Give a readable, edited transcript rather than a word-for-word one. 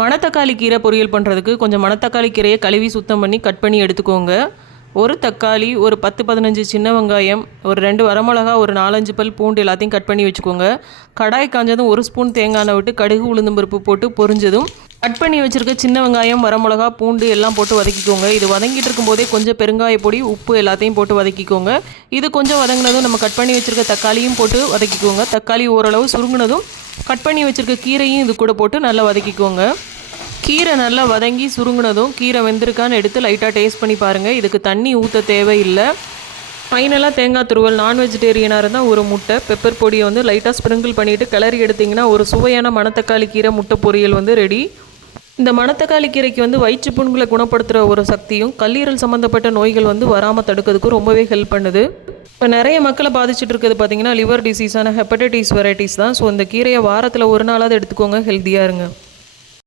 மணத்தக்காளி கீரை பொரியல் பண்ணுறதுக்கு கொஞ்சம் மணத்தக்காளி கீரையை கழுவி சுத்தம் பண்ணி கட் பண்ணி எடுத்துக்கோங்க. ஒரு தக்காளி, ஒரு 10-15 சின்ன வெங்காயம், ஒரு 2 வரமிளகா, ஒரு 4-5 பல் பூண்டு எல்லாத்தையும் கட் பண்ணி வச்சுக்கோங்க. கடாய் காஞ்சதும் 1 ஸ்பூன் தேங்காய் எண்ணெய் விட்டு கடுகு உளுந்தம் பருப்பு போட்டு பொரிஞ்சதும் கட் பண்ணி வச்சுருக்க சின்ன வெங்காயம், வரமிளகா, பூண்டு எல்லாம் போட்டு வதக்கிக்கோங்க. இது வதங்கிட்டு இருக்கும்போதே கொஞ்சம் பெருங்காய பொடி, உப்பு எல்லாத்தையும் போட்டு வதக்கிக்கோங்க. இது கொஞ்சம் வதங்கினதும் நம்ம கட் பண்ணி வச்சுருக்க தக்காளியும் போட்டு வதக்கிக்கோங்க. தக்காளி ஓரளவு சுருங்கினதும் கட் பண்ணி வச்சுருக்க கீரையும் இது கூட போட்டு நல்லா வதக்கிக்கோங்க. கீரை நல்லா வதங்கி சுருங்கினதும் கீரை வெந்திருக்கான்னு எடுத்து லைட்டாக டேஸ்ட் பண்ணி பாருங்கள். இதுக்கு தண்ணி ஊற்ற தேவையில்லை. ஃபைனலாக தேங்காய் துருவல். நான் வெஜிடேரியனாக இருந்தால் ஒரு முட்டை, பெப்பர் பொடியை வந்து லைட்டாக ஸ்ப்ரிங்கிள் பண்ணிவிட்டு கிளறி எடுத்திங்கன்னா ஒரு சுவையான மணத்தக்காளி கீரை முட்டை பொரியல் வந்து ரெடி. இந்த மணத்தக்காளி கீரைக்கு வந்து வயிற்று புண்களை குணப்படுத்துகிற ஒரு சக்தியும் கல்லீரல் சம்மந்தப்பட்ட நோய்கள் வந்து வராமல் தடுக்கிறதுக்கும் ரொம்பவே ஹெல்ப் பண்ணுது. இப்போ நிறைய மக்களை பாதிச்சுட்டு இருக்கிறது பார்த்திங்கன்னா லிவர் டிசீஸான ஹெப்படைட்டிஸ் வெரைட்டிஸ் தான். ஸோ இந்த கீரையை வாரத்தில் ஒரு நாளாவது எடுத்துக்கோங்க, ஹெல்த்தியாக இருங்க.